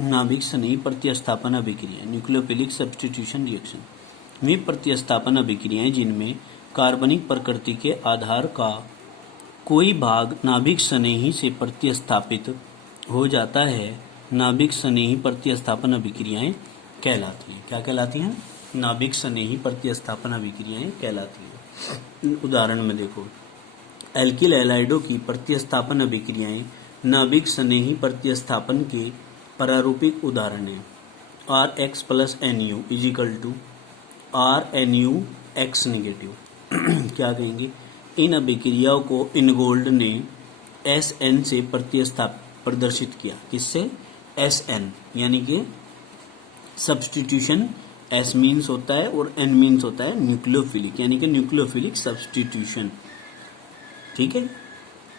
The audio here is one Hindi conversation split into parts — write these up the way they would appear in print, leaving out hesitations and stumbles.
नाभिक स्नेही प्रतिस्थापन अभिक्रिया न्यूक्लियोफिलिक सब्स्टिट्यूशन रिएक्शन वे प्रतिस्थापन अभिक्रियाएं जिनमें कार्बनिक प्रकृति के आधार का कोई भाग नाभिक स्नेही से प्रतिस्थापित हो जाता है, नाभिक स्नेही प्रतिस्थापन अभिक्रियाएं कहलाती हैं। क्या कहलाती हैं? नाभिक स्नेही प्रतिस्थापन अभिक्रियाएं कहलाती हैं। उदाहरण में देखो, एल्किल हैलाइडों की प्रतिस्थापन अभिक्रियाएं नाभिक स्नेही प्रतिस्थापन के प्रारूपिक उदाहरण हैं। Rx plus NU is equal to RNU X निगेटिव। क्या कहेंगे? इन अभिक्रियाओं को इनगोल्ड ने SN से प्रदर्शित किया। किससे? SN, यानी कि सब्स्टिट्यूशन S मीन्स होता है और N मीन्स होता है न्यूक्लियोफिलिक, यानी कि न्यूक्लियोफिलिक सब्स्टिट्यूशन। ठीक है,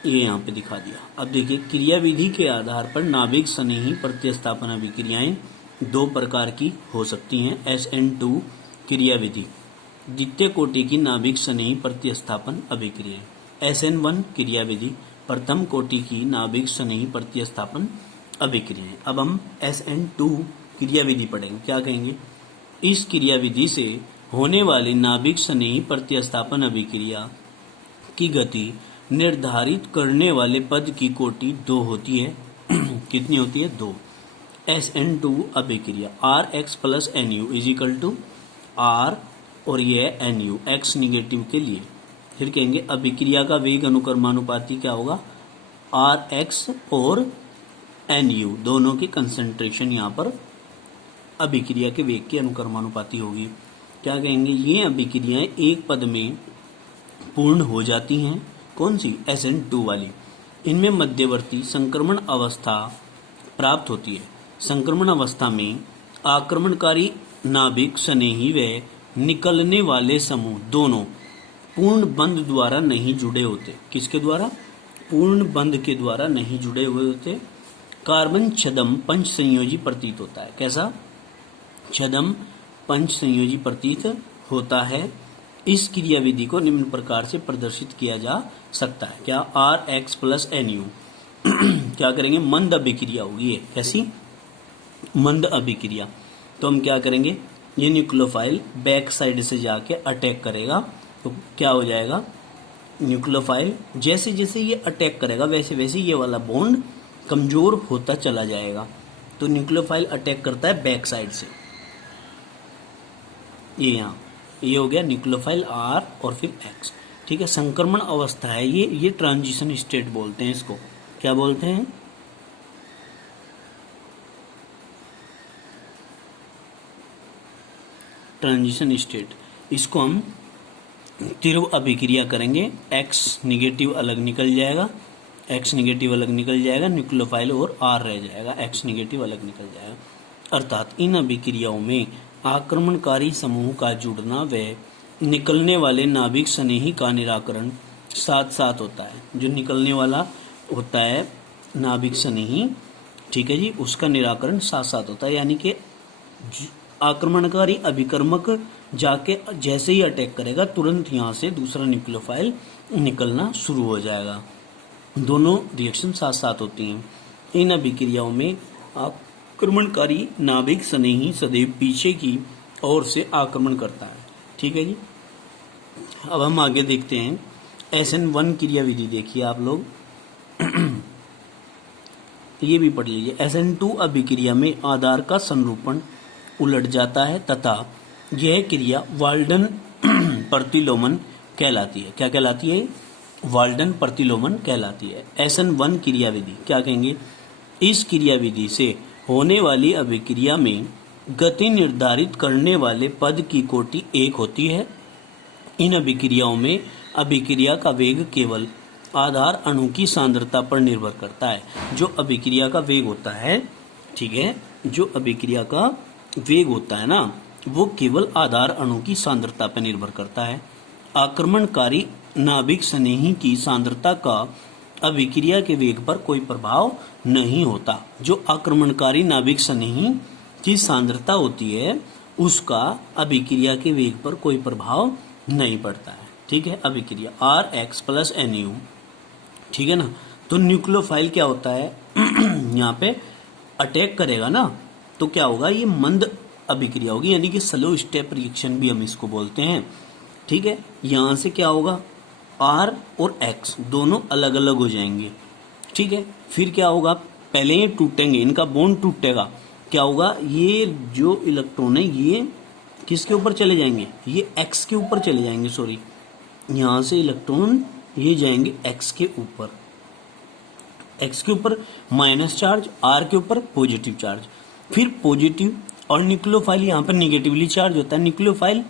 ये यहाँ पे दिखा दिया। अब देखिए, क्रियाविधि के आधार पर नाभिक स्नेही प्रतिस्थापन अभिक्रियाएं दो प्रकार की हो सकती हैं। SN2 क्रियाविधि द्वितीय कोटि की नाभिक स्नेही प्रतिस्थापन अभिक्रियाएं। SN1 क्रियाविधि प्रथम कोटि की नाभिक स्नेही प्रतिस्थापन अभिक्रियाएं। अब हम SN2 क्रियाविधि पढ़ेंगे। क्या कहेंगे? इस क्रियाविधि से होने वाली नाभिक स्नेही प्रतिस्थापन अभिक्रिया की गति निर्धारित करने वाले पद की कोटि 2 होती है। कितनी होती है? 2। SN2 अभिक्रिया Rx plus NU is equal to R और यह NU X निगेटिव के लिए। फिर कहेंगे अभिक्रिया का वेग अनुक्रमानुपाती क्या होगा? Rx और NU दोनों की कंसंट्रेशन यहाँ पर अभिक्रिया के वेग के अनुक्रमानुपाती होगी। क्या कहेंगे? ये अभिक्रियाएं एक पद में पूर्ण हो जाती हैं। कौन सी? SN2 वाली। इनमें मध्यवर्ती संक्रमण अवस्था प्राप्त होती है। संक्रमण अवस्था में आक्रमणकारी नाभिक स्नेही व निकलने वाले समूह दोनों पूर्ण बंध द्वारा नहीं जुड़े होते। किसके द्वारा? पूर्ण बंध के द्वारा नहीं जुड़े हुए होते। कार्बन छदम पंच संयोजी प्रतीत होता है। कैसा? छदम पंच संयोजी प्रतीत होता है। इस क्रियाविधि को निम्न प्रकार से प्रदर्शित किया जा सकता है। क्या? Rx प्लस NU क्या करेंगे? मंद अभिक्रिया होगी। ये कैसी? मंद अभिक्रिया। तो हम क्या करेंगे? ये न्यूक्लियोफाइल बैक साइड से जाके अटैक करेगा, तो क्या हो जाएगा? न्यूक्लियोफाइल जैसे जैसे ये अटैक करेगा वैसे वैसे ये वाला बॉन्ड कमजोर होता चला जाएगा। तो न्यूक्लियोफाइल अटैक करता है बैक साइड से। ये यहाँ ये हो गया न्यूक्लियोफाइल R और फिर X। ठीक है, संक्रमण अवस्था है ये ट्रांजिशन स्टेट बोलते हैं इसको। क्या बोलते हैं? Transition state. इसको हम तीव्र अभिक्रिया करेंगे। X निगेटिव अलग निकल जाएगा, X निगेटिव अलग निकल जाएगा, न्यूक्लियोफाइल और R रह जाएगा, X निगेटिव अलग निकल जाएगा। अर्थात इन अभिक्रियाओं में आक्रमणकारी समूह का जुड़ना व निकलने वाले नाभिक स्नेही का निराकरण साथ साथ होता है। जो निकलने वाला होता है नाभिक स्नेही, ठीक है जी, उसका निराकरण साथ साथ होता है। यानी कि आक्रमणकारी अभिकर्मक जाके जैसे ही अटैक करेगा तुरंत यहाँ से दूसरा न्यूक्लियोफाइल निकलना शुरू हो जाएगा। दोनों रिएक्शन साथ साथ होती हैं। इन अभिक्रियाओं में आक्रमणकारी नाभिक स्नेही सदैव पीछे की ओर से आक्रमण करता है। ठीक है जी। अब हम आगे देखते हैं SN1 क्रियाविधि। देखिए आप लोग ये भी पढ़ लीजिए। SN2 अभिक्रिया में आधार का संरूपण उलट जाता है तथा यह क्रिया वाल्डन प्रतिलोमन कहलाती है। क्या कहलाती है? वाल्डन प्रतिलोमन कहलाती है। SN1 क्रियाविधि क्या कहेंगे? इस क्रियाविधि से होने वाली अभिक्रिया में गति निर्धारित करने वाले पद की कोटि 1 होती है। इन अभिक्रियाओं में अभिक्रिया का वेग केवल आधार अणु की सांद्रता पर निर्भर करता है। जो अभिक्रिया का वेग होता है, ठीक है, जो अभिक्रिया का वेग होता है ना, वो केवल आधार अणु की सांद्रता पर निर्भर करता है। आक्रमणकारी नाभिक स्नेही की सांद्रता का अभिक्रिया के वेग पर कोई प्रभाव नहीं होता। जो आक्रमणकारी नाभिक स्नेही की सांद्रता होती है उसका अभिक्रिया के वेग पर कोई प्रभाव नहीं पड़ता है। ठीक है, अभिक्रिया Rx प्लस NU, ठीक है ना। तो न्यूक्लियोफाइल क्या होता है यहाँ पे? अटैक करेगा ना तो क्या होगा, ये मंद अभिक्रिया होगी, यानी कि स्लो स्टेप रिएक्शन भी हम इसको बोलते हैं। ठीक है, यहां से क्या होगा, R और X दोनों अलग अलग हो जाएंगे। ठीक है, फिर क्या होगा, पहले ये टूटेंगे, इनका बॉन्ड टूटेगा, क्या होगा, ये जो इलेक्ट्रॉन है ये किसके ऊपर चले जाएंगे, ये X के ऊपर चले जाएंगे, सॉरी, यहां से इलेक्ट्रॉन ये जाएंगे X के ऊपर, X के ऊपर माइनस चार्ज, R के ऊपर पॉजिटिव चार्ज। फिर पॉजिटिव और न्यूक्लियोफाइल यहाँ पर निगेटिवली चार्ज होता है, nucleophile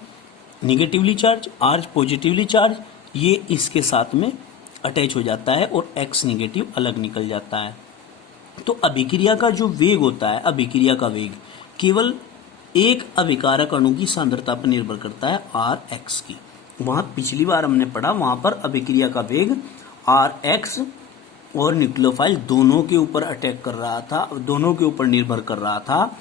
negatively charge, R positively charge, ये इसके साथ में अटैच हो जाता है और X निगेटिव अलग निकल जाता है। तो अभिक्रिया का जो वेग होता है, अभिक्रिया का वेग केवल एक अभिकारक अणु की सांद्रता पर निर्भर करता है, Rx की। वहां पिछली बार हमने पढ़ा, वहां पर अभिक्रिया का वेग Rx और न्यूक्लियोफाइल दोनों के ऊपर अटैक कर रहा था, दोनों के ऊपर निर्भर कर रहा था,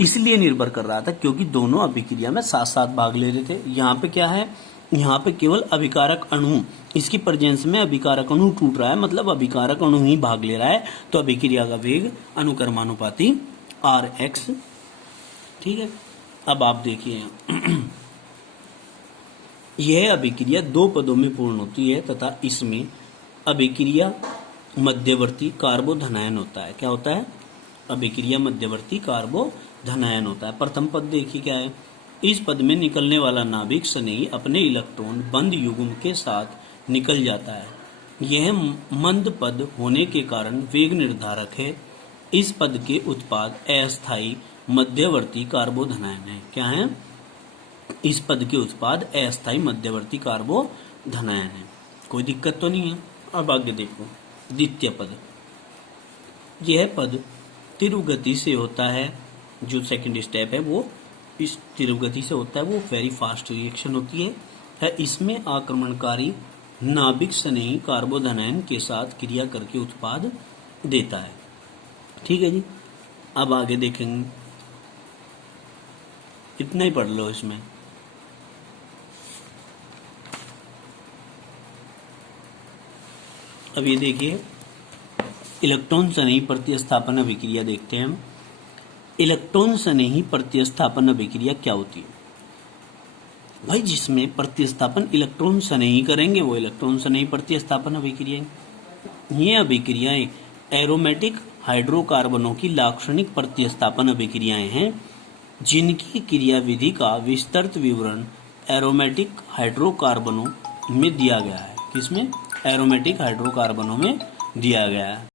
इसलिए निर्भर कर रहा था क्योंकि दोनों अभिक्रिया में साथ साथ भाग ले रहे थे। यहाँ पे क्या है, यहाँ पे केवल अभिकारक अणु, इसकी प्रेजेंस में अभिकारक अणु टूट रहा है, मतलब अभिकारक अणु ही भाग ले रहा है, तो अभिक्रिया का वेग अनुक्रमानुपाती Rx। ठीक है, अब आप देखिए यह अभिक्रिया दो पदों में पूर्ण होती है तथा इसमें अभिक्रिया मध्यवर्ती कार्बोधनायन होता है। क्या होता है, अभिक्रिया मध्यवर्ती कार्बोधनायन होता है। प्रथम पद देखिए क्या है, इस पद में निकलने वाला नाभिक स्नेही अपने इलेक्ट्रॉन बंद युग्म के साथ निकल जाता है। यह मंद पद होने के कारण वेग निर्धारक है। इस पद के उत्पाद अस्थायी मध्यवर्ती कार्बोधनायन है। क्या है, इस पद के उत्पाद अस्थायी मध्यवर्ती कार्बोधनायन है। कोई दिक्कत तो नहीं है। अब आगे देखो द्वितीय पद, यह पद तीव्र गति से होता है, जो सेकंड स्टेप है वो इस तीव्र गति से होता है, वो वेरी फास्ट रिएक्शन होती है। इसमें आक्रमणकारी नाभिक स्नेही कार्बोधनायन के साथ क्रिया करके उत्पाद देता है। ठीक है जी, अब आगे देखेंगे, इतना ही पढ़ लो इसमें। अब ये देखिए इलेक्ट्रॉन स्नेही प्रतिस्थापन अभिक्रिया देखते हैं हम। इलेक्ट्रॉन स्नेही प्रतिस्थापन अभिक्रिया क्या होती है भाई, जिसमें प्रतिस्थापन इलेक्ट्रॉन स्नेही करेंगे वो इलेक्ट्रॉन स्नेही प्रतिस्थापन अभिक्रिया। ये अभिक्रियाएं एरोमेटिक हाइड्रोकार्बनों की लाक्षणिक प्रतिस्थापन अभिक्रियाएं हैं, जिनकी क्रियाविधि का विस्तृत विवरण एरोमेटिक हाइड्रोकार्बनों में दिया गया है। किसमें, एरोमेटिक हाइड्रोकार्बनों में दिया गया है।